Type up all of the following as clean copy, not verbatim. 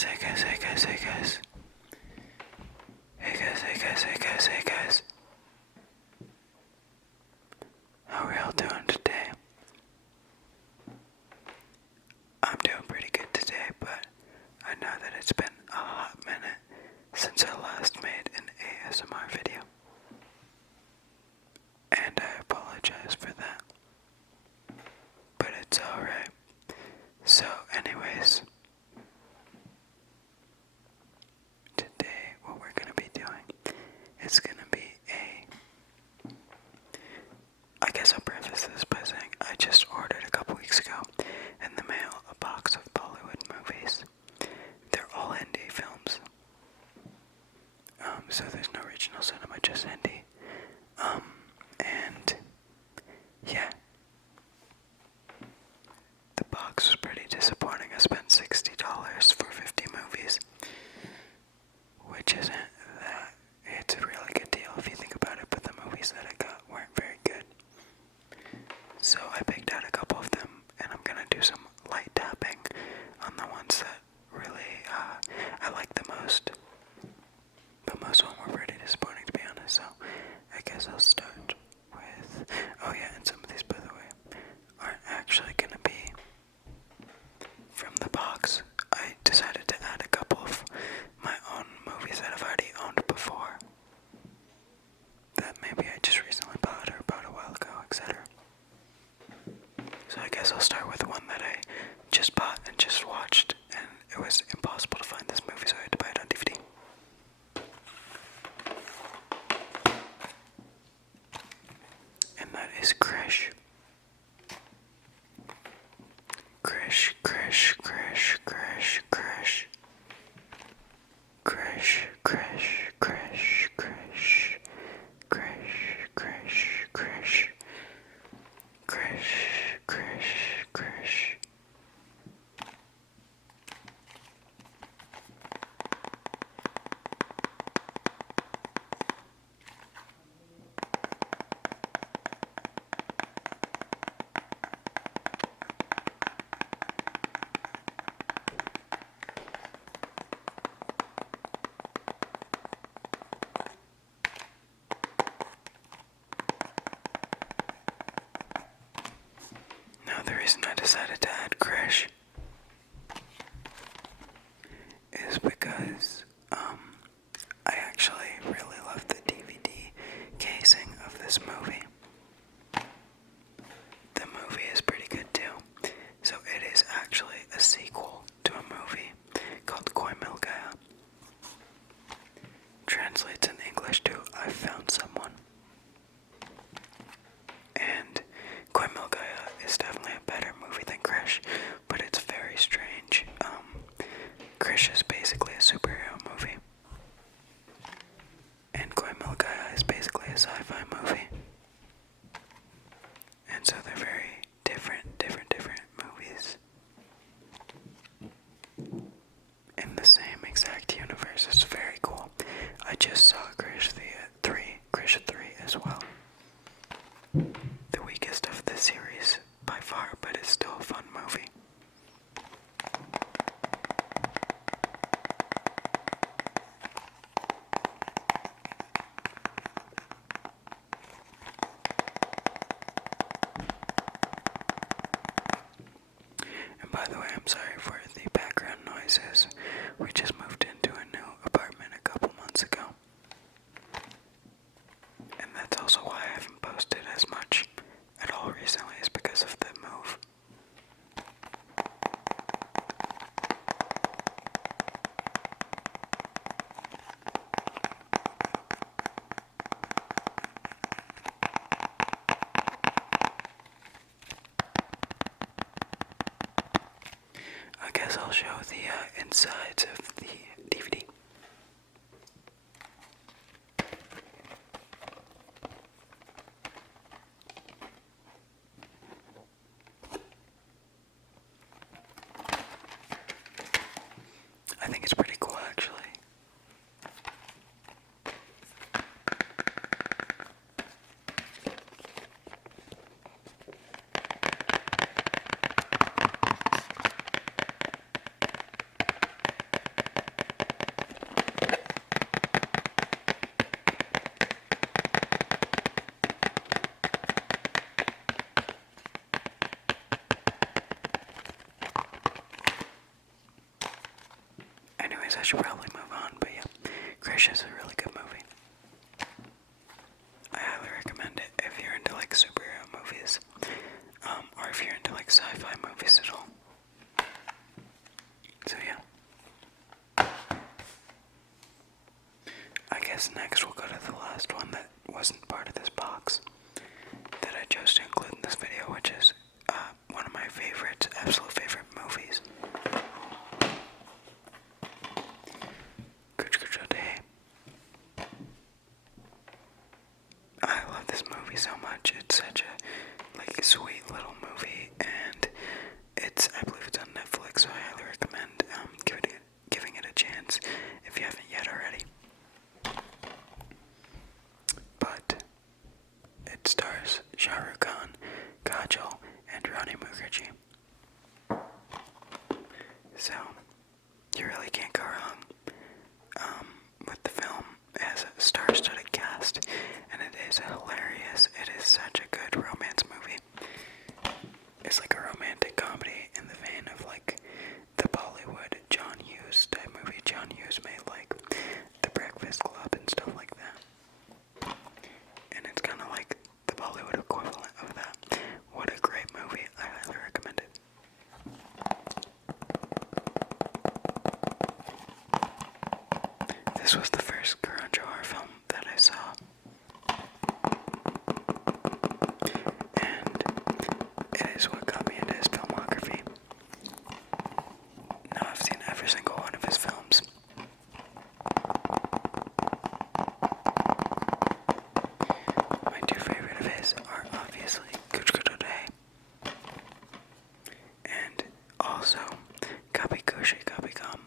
guys, hey guys, hey guys, hey guys. Hey guys, hey guys, hey guys, hey guys. How are y'all doing today? I'm doing pretty good today, but I know that it's been a hot minute since I last made an ASMR video. And I apologize for that. But it's alright. So, anyways, today what we're gonna be doing is gonna be I guess I'll preface this by saying I just ordered a couple weeks ago in the mail a box of Bollywood movies. They're all Hindi films. So there's no original cinema, just Hindi. And yeah. The box was pretty disappointing. I spent $60 for 50 movies, which isn't that. It's a really good deal if you think about it, but the movies that I got weren't very good. So I picked out a couple of them, and I'm gonna do some light tapping on the ones that really I like the most. But most of them were pretty disappointing, to be honest. So I guess I'll start with. Oh yeah, and some of these, by the way, aren't actually gonna be from the box. I decided to add a couple of my own movies that I've already owned before, that maybe I just recently bought or bought a while ago, etc. So I guess I'll start with one that I just bought and just watched, and it was impossible to find this movie, so I had to buy it on DVD. And that is Krish. Krish, Krish, Krish, Krish, Krish. Krish, Krish, Krish, Krish. Krish, Krish, Krish. Krish, Krish, Krish. Now the reason I decided to add Krish is because I actually really love the DVD casing of this movie. The movie is pretty good too. So it is actually a sequel to a movie called Koi Mil Gaya. Translates in English to I Found Someone. And Koi Mil Gaya is definitely a better movie than Krish, but it's very strange. Krish is basically a superhero movie, and Koi Mil Gaya is basically a sci-fi movie. And so they're very different movies in the same exact universe. It's very cool. I just saw Krish 3 as well. The weakest of the series by far, but it's still a fun movie. And by the way, I'm sorry for the background noises. We just moved into a new apartment a couple months ago. And that's also why I haven't posted as much at all recently, is because of the move. I guess I'll show the insides of the DVD. I think it's pretty cool, actually. anyways, I should probably move on, but yeah, Krish is a really good movie. I highly recommend it if you're into like superhero movies, or if you're into like sci-fi movies at all. So yeah. I guess next we'll go to the last one that wasn't part of this box that I chose to include in this video, which is one of my favorites, absolute favorite movies. I love this movie so much. It's such a like sweet little movie, and I believe it's on Netflix, so I highly recommend giving it a chance if you haven't yet already. But it stars Shah Rukh Khan, Kajol, and Rani Mukherjee. So you really can't go wrong with the film. It has a star-studded cast, and it is hilarious. It is such a good romance movie. It's like a romantic comedy in the vein of like the Bollywood John Hughes type movie John Hughes made, like The Breakfast Club and stuff like that. And it's kind of like the Bollywood equivalent of that. What a great movie. I highly recommend it. This was the first Karan Johar film that I saw. And it is what got me into his filmography. Now I've seen every single one of his films. My two favorite of his are obviously Kuch Kuch Hota Hai and also Kabhi Khushi Kabhie Gham.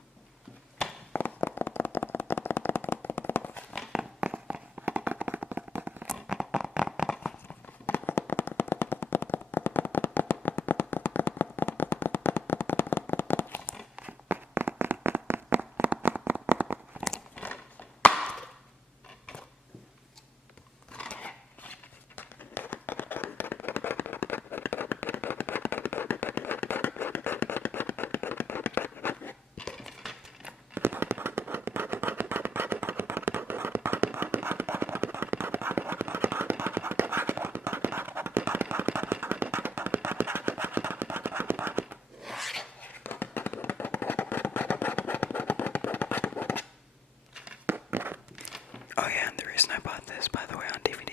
Oh yeah, and the reason I bought this, by the way, on DVD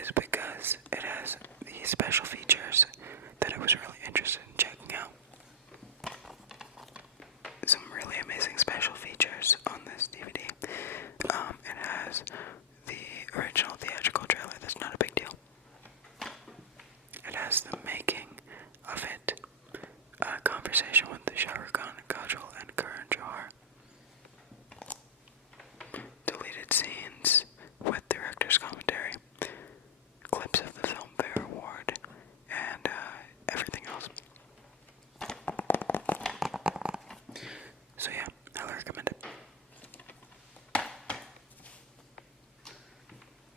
is because it has these special features that I was really interested in checking out. Some really amazing special features on this DVD. It has the original theatrical trailer, that's not a big deal. It has the making of it, a conversation with the Shah Rukh Khan, Kajol, and Karan Johar. Deleted scenes with director's commentary, clips of the Filmfare Award, and everything else. So yeah, I recommend it.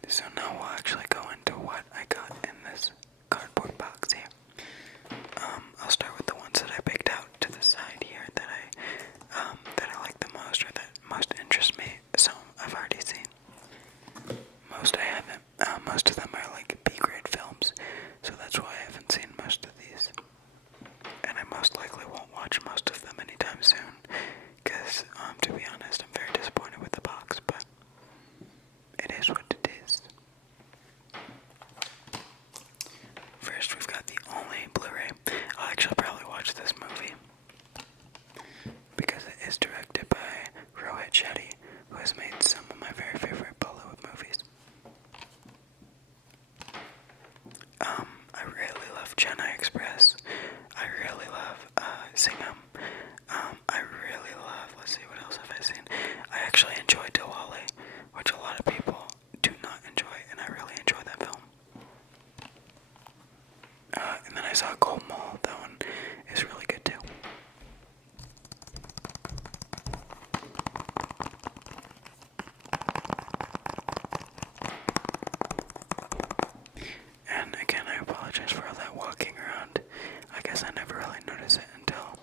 So now we'll actually go into what I got in this cardboard box here. I'll start with the ones that I picked out to the side here that I like the most, or that most interest me. Some I've already seen. Most I haven't. Most of them are like B-grade films, so that's why I haven't seen most of these. And I most likely won't watch most of them anytime soon, because to be honest, I'm very disappointed with the box, but it is what it is. First, we've got the only Blu-ray. I'll actually probably watch this movie because it is directed by Rohit Shetty, who has made some of my very favorite Bollywood movies. I really love Chennai Express. I really love Singham. I really love, let's see, what else have I seen? I actually enjoy Diwali, which a lot of people do not enjoy, and I really enjoy that film. And then I saw Golmaal. That one is really good too. And again, I apologize for all that walking around. I guess I never really noticed it until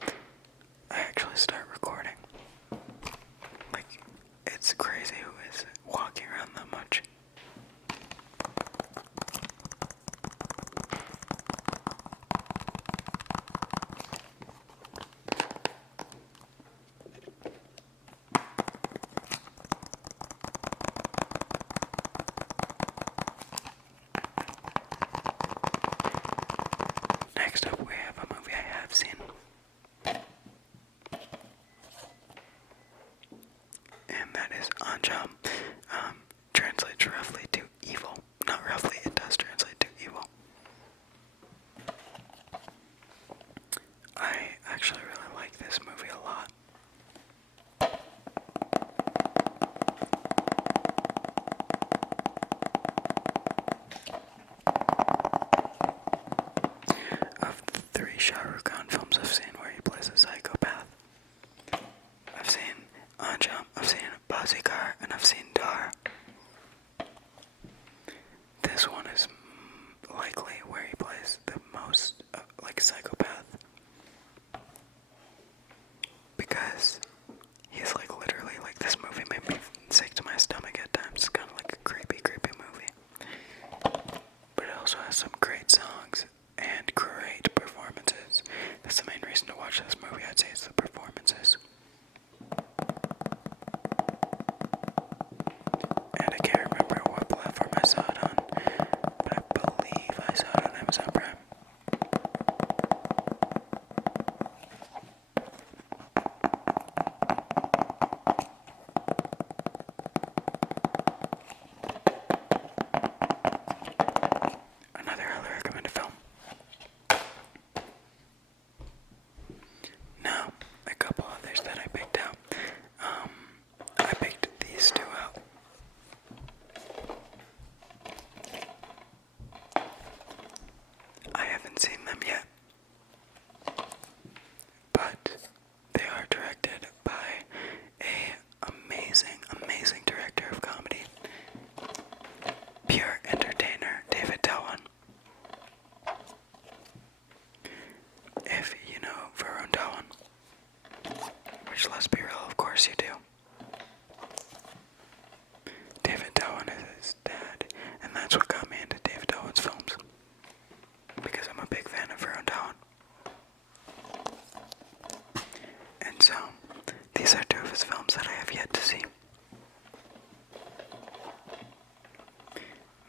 Next up, we have a movie I have seen. And that is Anjam. Translates roughly to evil. Not roughly, it does translate to evil. I actually really like this movie a lot. Of the 3 Shah Rukh Khan films I've seen where he plays a psychopath, I've seen Anjam, I've seen Bazikar, and I've seen Dar. This one is likely where he plays the most, like, psychopath. Because he's, like, literally, like, this movie made me sick to my stomach at times. It's kind of like a creepy movie. But it also has some great songs and great performances. That's the main reason to watch this movie, I'd say, it's the performances. And I can't remember what platform I saw it on, but I believe I saw it on Amazon Prime. Another highly recommended film. Now, a couple others that I picked out. I picked these 2 out. I haven't seen them yet, but they are directed by a amazing director of comedy, pure entertainer, David Dhawan. If you know Varun Dhawan, which, let's be real, of course you do. David Dhawan is his dad, and that's what got me into David Dhawan's films, because I'm a big fan of Varun Dhawan. And so, these are 2 of his films that I have yet to see.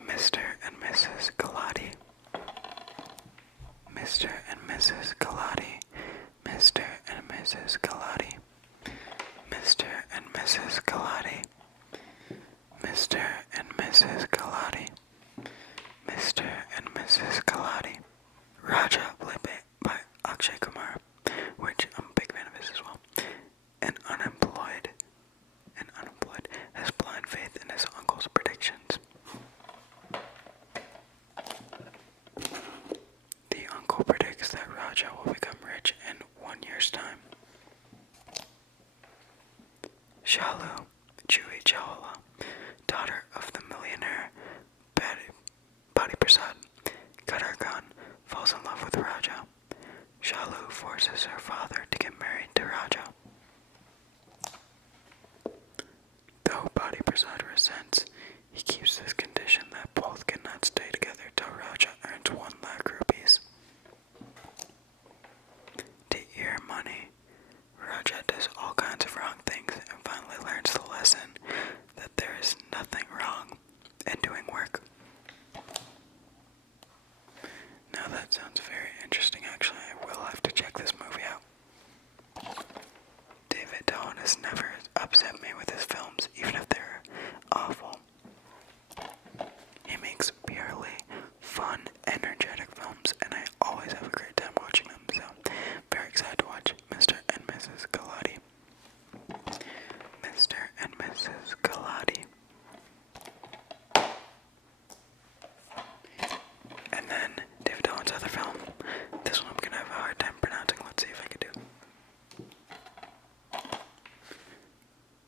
Mr. and Mrs. Galati. Mr. and Mrs. Galati. Mr. and Mrs. Galati. Mr. and Mrs. Galati. Mr. and Mrs. Galati. Mr. and Mrs. Galati. Raja, played by Akshay Kumar, which I'm a big fan of his as well. And unemployed, has blind faith in his uncle's predictions. The uncle predicts that Raja will become rich in 1 year's time. Shalu, Juhi Chawla, daughter of the millionaire Badi Prasad, Qadar Khan, falls in love with Raja. Shalu forces her father to get married to Raja. Though Badi Prasad resents, he keeps this condition that both cannot stay together till Raja earns 1 lakh rupees. To earn money, Raja does all kinds of wrong things and finally learns the lesson that there is nothing wrong in doing work. Now that sounds very interesting, actually. I will have to check this movie out. David Dhawan has never upset me with his films, even if they're awful. He makes purely fun, energetic films, and I always have a great time watching them, so very excited to watch Mr. and Mrs. Galati. Mr. and Mrs. Galati. And then David Dhawan's other film. This one I'm gonna have a hard time pronouncing. Let's see if I can do.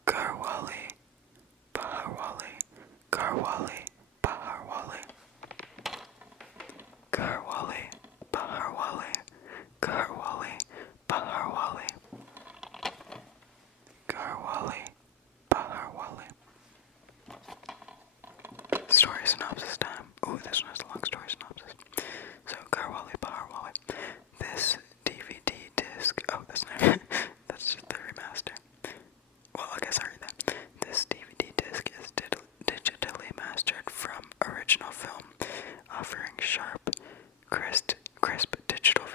Garwali, Baharwali, Garwali, Baharwali. Garwali, Baharwali, Garwali, Baharwali. Garwali, Baharwali. Story synopsis time. Ooh, this one has a long story synopsis. So, Garwali, Baharwali. This DVD disc. Oh, that's not. That's just the remaster. Well, I guess I read that. This DVD disc is digitally mastered from original film, offering sharp, crisp digital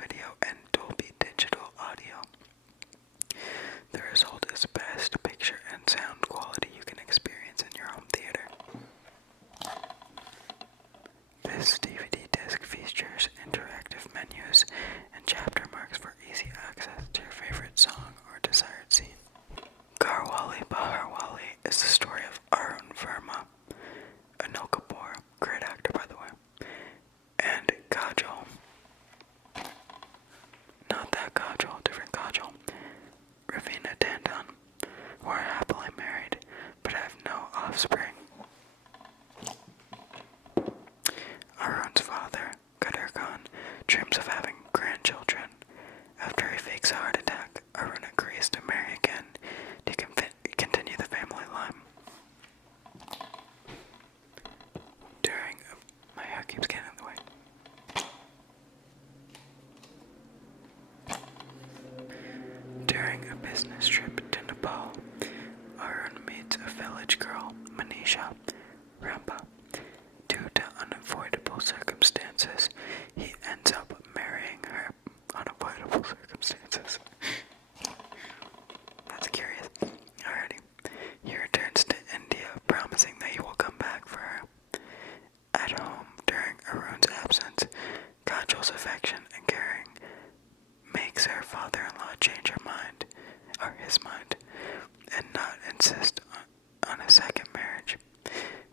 The result is best picture and sound quality you can experience in your home theater. This DVD disc features interactive menus and chapter marks for easy access to your favorite song or desired scene. Garwali Baharwali is the story of Arun Verma, Anil Kapoor, great actor by the way, and Kajol. Not that Kajol, different Kajol. Ravina Tandon, who are happily married but have no offspring. Arun's father, Kadir Khan, dreams of having grandchildren. After he fakes a heart attack, Arun agrees to marry again to continue the family line. My hair keeps getting in the way. During a business trip to Nepal, Arun meets a village girl, Manisha Rampa. Due to unavoidable circumstances, he ends up marrying her. Unavoidable circumstances. That's curious. Alrighty. He returns to India, promising that he will come back for her. At home, during Arun's absence, Kajol's affection and caring makes her father-in-law change his mind, and not insist on a second marriage.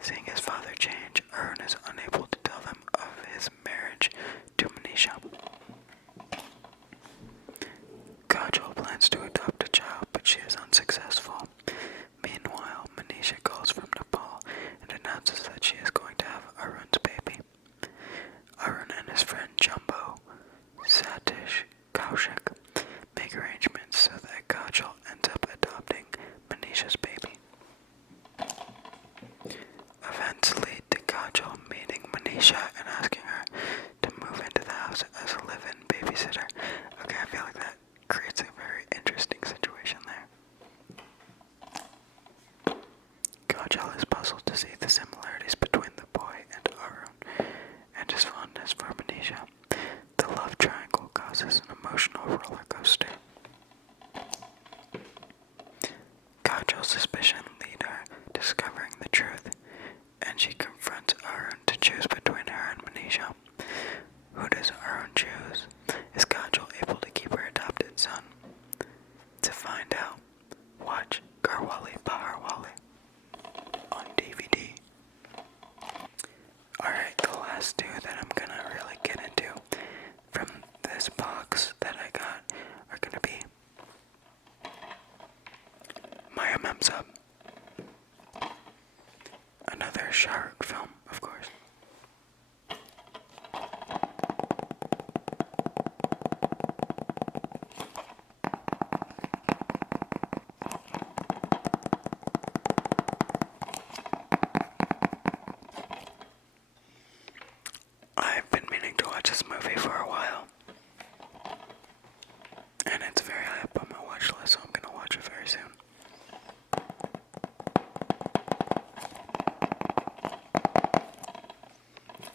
Seeing his father change, Arun is unable to tell them of his marriage to Manisha. Kajol plans to adopt a child, but she is unsuccessful. Meanwhile, Manisha calls from Nepal and announces that she is going to have Arun's baby. Arun and his friend Jumbo, Satish Kaushik, make arrangements so that Kajol ends up adopting Manisha's baby. Events lead to Kajol meeting Manisha and asking her to move into the house as a live-in babysitter. Okay, I feel like that creates a very interesting situation there. Kajol is puzzled to see the similarities between the boy and Arun, and his fondness for Manisha. The love triangle causes an emotional roller coaster. Kajol's suspicion lead her discovering the truth, and she confronts Arun to choose between her and Manisha. Who does Arun choose? Is Kajol able to keep her adopted son? To find out, watch Garwali Baharwali on DVD. Alright, the last two that I'm gonna really get into from this box that I got are gonna be Maya Memsub. Another shark film, of course. I've been meaning to watch this movie for a while, and it's very high up on my watch list, so I'm gonna watch it very soon.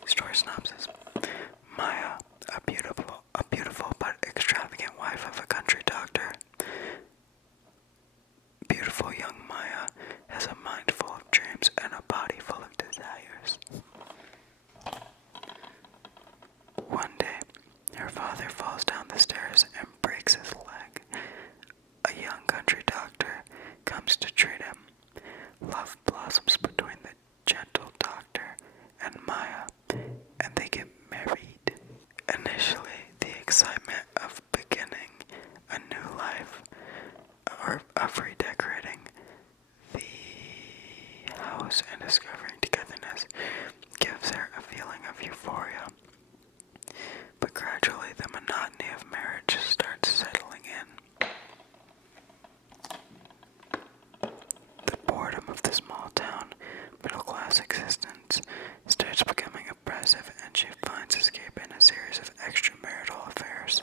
Story synopsis. Maya, a beautiful but extravagant wife of a country doctor. Beautiful young Maya has a mind full of dreams and a body full of desires. One day, her father falls down the stairs and breaks his leg. A young country doctor comes to treat him. Love blossoms between the gentle doctor and Maya, and they get married. Initially, the excitement of beginning a new life, or of redecorating the house and discovering togetherness, gives her a feeling of euphoria. But gradually, the monotony of marriage starts settling in. The boredom of the small town, middle-class existence starts becoming oppressive, and she finds escape in a series of extramarital affairs.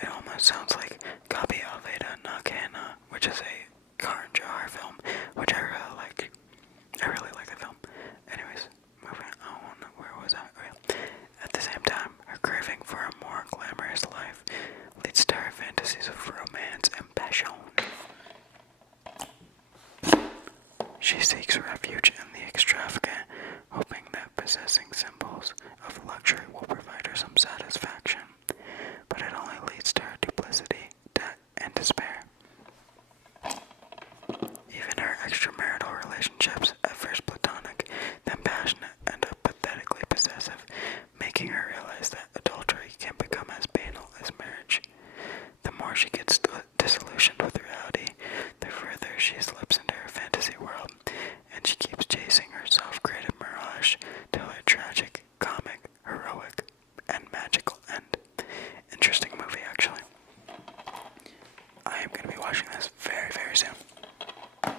It almost sounds like Kabi Alveda Nakena, which is a Karan Johar film, which I really like. I really like the film. Anyways, moving on. Where was I? Oh, yeah. At the same time, her craving for a more glamorous life leads to her fantasies of romance. She seeks refuge in the extravagant, hoping that possessing symbols of luxury will provide her some satisfaction, but it only leads to her duplicity, debt, and despair. Even her extramarital relationships, at first platonic, then passionate, end up pathetically possessive, making her realize that adultery can become as banal as marriage. The more she gets disillusioned with reality, the further she slips into her fantasy world, and she keeps chasing her self-created mirage till her tragic, comic, heroic, and magical end. Interesting movie, actually. I am going to be watching this very, very soon. And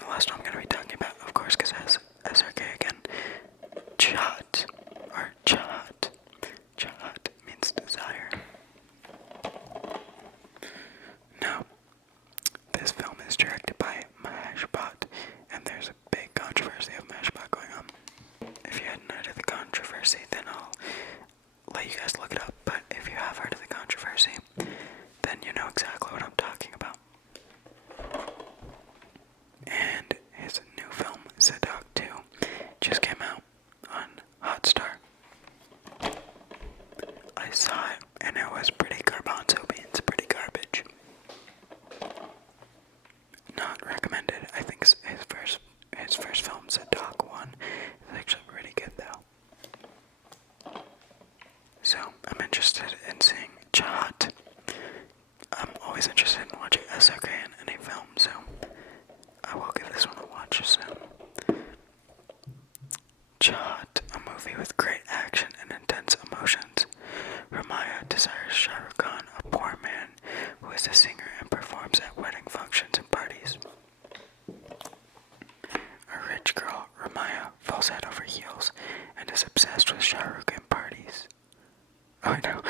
the last one I'm going to be talking about, of course, because it has SRK again, Chahat, or Chahat. Chahat means desire. Now, this film is directed by Mahesh Bhatt, and there's a big controversy of Mahesh Bhatt going on. If you hadn't heard of the controversy, then I'll let you guys look it up, but if you have heard of the controversy, then you know exactly what I'm talking about. And his new film, Sadok 2, just came out on Hotstar. I saw it, and it was pretty garbanzo beans, pretty garbage. Not recommended. I think his first film, Sadok 1, is actually pretty good though. So, I'm interested in seeing Chahat. I'm always interested in watching SRK in any film, so I will give this one a watch soon. Chahat, a movie with great action and intense emotions. Ramaya desires Shah Rukh Khan, a poor man who is a singer and performs at wedding functions and parties. A rich girl, Ramaya, falls head over heels and is obsessed with Shah Rukh and parties. Oh, I know.